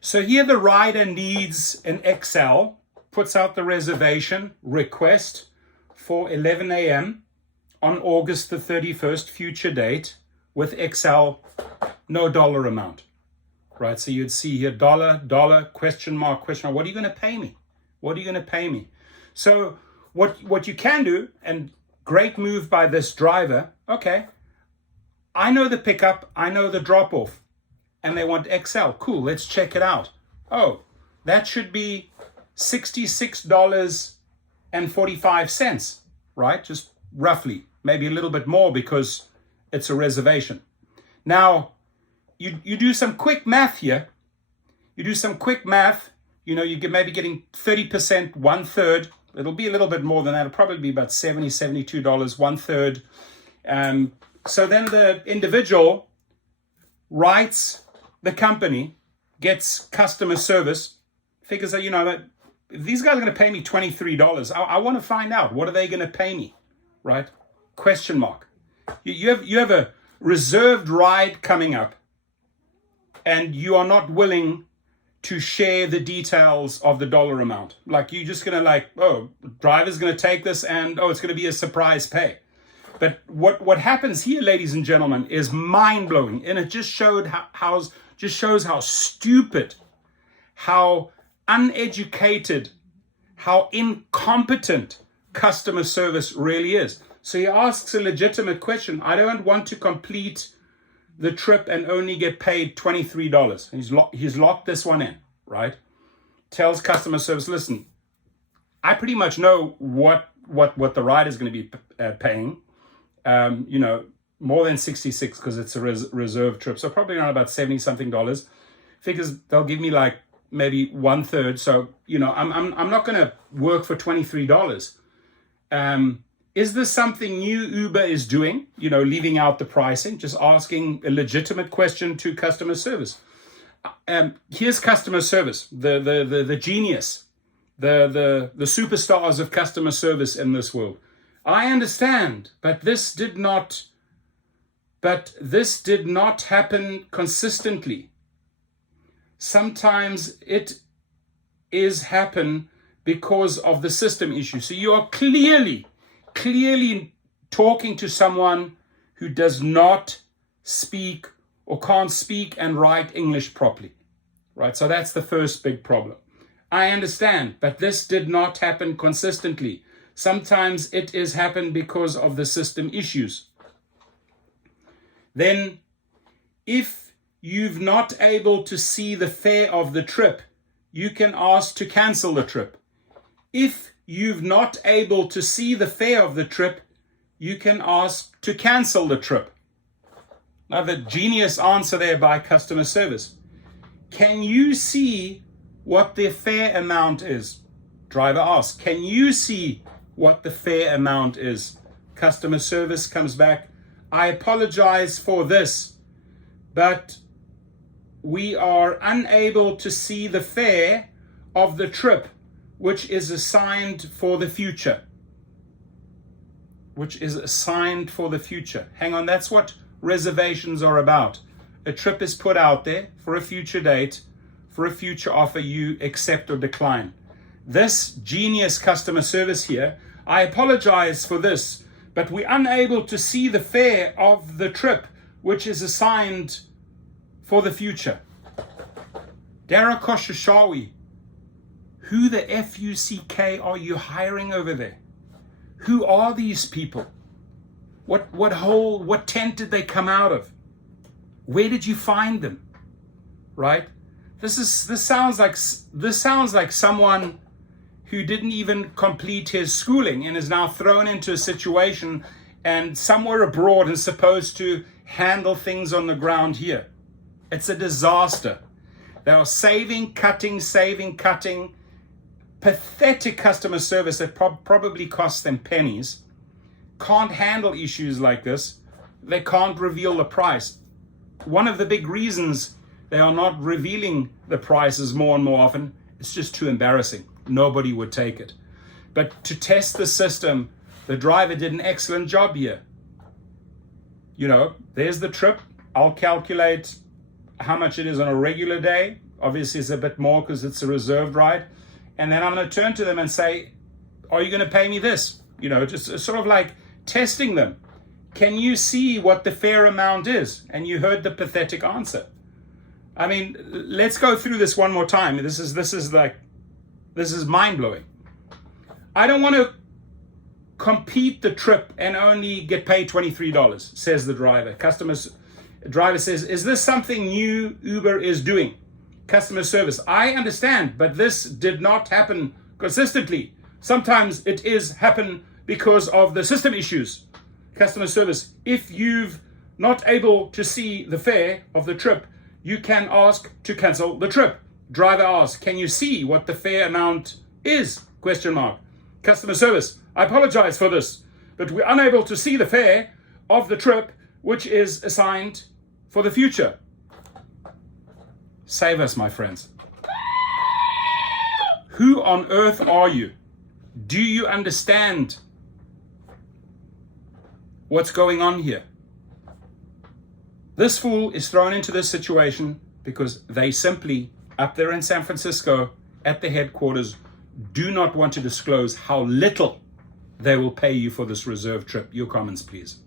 So here the rider needs an Excel, puts out the reservation request for 11 a.m. on August the 31st, future date, with Excel, no dollar amount, right? So you'd see here dollar, question mark, question mark. What are you going to pay me? What are you going to pay me? So what you can do, and great move by this driver, okay, I know the pickup, I know the drop off, and they want Excel. Cool, let's check it out. Oh, that should be $66.45, right? Just roughly, maybe a little bit more because it's a reservation. Now, you do some quick math here. You do some quick math. You know, you get maybe getting 30%, 1/3. It'll be a little bit more than that. It'll probably be about $70, $72, 1/3. So then the individual writes the company, gets customer service, figures that, you know, that if these guys are going to pay me $23, I want to find out, what are they going to pay me, right? Question mark. You have a reserved ride coming up, and you are not willing to share the details of the dollar amount. Like, you're just going to like, oh, driver's going to take this, and oh, it's going to be a surprise pay. But what happens here, ladies and gentlemen, is mind-blowing. And it just shows how stupid, how uneducated, how incompetent customer service really is. So he asks a legitimate question. I don't want to complete the trip and only get paid $23. He's locked this one in, right? Tells customer service, listen, I pretty much know what the rider is going to be paying. You know, more than 66 because it's a reserve trip. So probably around about 70 something dollars. Figures they'll give me like maybe 1/3. So, you know, I'm not going to work for $23. Is this something new Uber is doing? You know, leaving out the pricing, just asking a legitimate question to customer service. Here's customer service, the genius, the superstars of customer service in this world. I understand, but this did not happen consistently. Sometimes it is happen because of the system issue. So you are clearly talking to someone who does not speak or can't speak and write English properly, right? So that's the first big problem. I understand, but this did not happen consistently. Sometimes it is happened because of the system issues. Then, if you've not able to see the fare of the trip, you can ask to cancel the trip. If you've not able to see the fare of the trip, you can ask to cancel the trip. Now, the genius answer there by customer service. Can you see what the fare amount is? Driver asks, can you see what the fare amount is? Customer service comes back, I apologize for this, but we are unable to see the fare of the trip, which is assigned for the future. Hang on, that's what reservations are about. A trip is put out there for a future date, for a future offer, you accept or decline. This genius customer service here, I apologize for this, but we're unable to see the fare of the trip, which is assigned for the future. Darakoshishawi, who the FUCK are you hiring over there? Who are these people? What tent did they come out of? Where did you find them? Right? This sounds like someone who didn't even complete his schooling and is now thrown into a situation and somewhere abroad and supposed to handle things on the ground here. It's a disaster. They are saving, cutting. Pathetic customer service that probably costs them pennies. Can't handle issues like this. They can't reveal the price. One of the big reasons they are not revealing the prices more and more often, it's just too embarrassing. Nobody would take it. But to test the system, the driver did an excellent job here. You know, there's the trip. I'll calculate how much it is on a regular day, Obviously, it's a bit more because it's a reserved ride. And then I'm going to turn to them and say, are you going to pay me this? Just sort of like testing them. Can you see what the fair amount is? And you heard the pathetic answer. I mean, let's go through this one more time. This is mind-blowing. I don't want to complete the trip and only get paid $23, says the driver. Driver says, is this something new Uber is doing? Customer service, I understand, but this did not happen consistently. Sometimes it is happen because of the system issues. Customer service, if you've not able to see the fare of the trip, you can ask to cancel the trip. Driver asks, can you see what the fare amount is? Question mark. Customer service, I apologize for this, but we're unable to see the fare of the trip which is assigned for the future. Save us, my friends. Who on earth are you? Do you understand what's going on here? This fool is thrown into this situation because they simply, up there in San Francisco, at the headquarters, do not want to disclose how little they will pay you for this reserve trip. Your comments, please.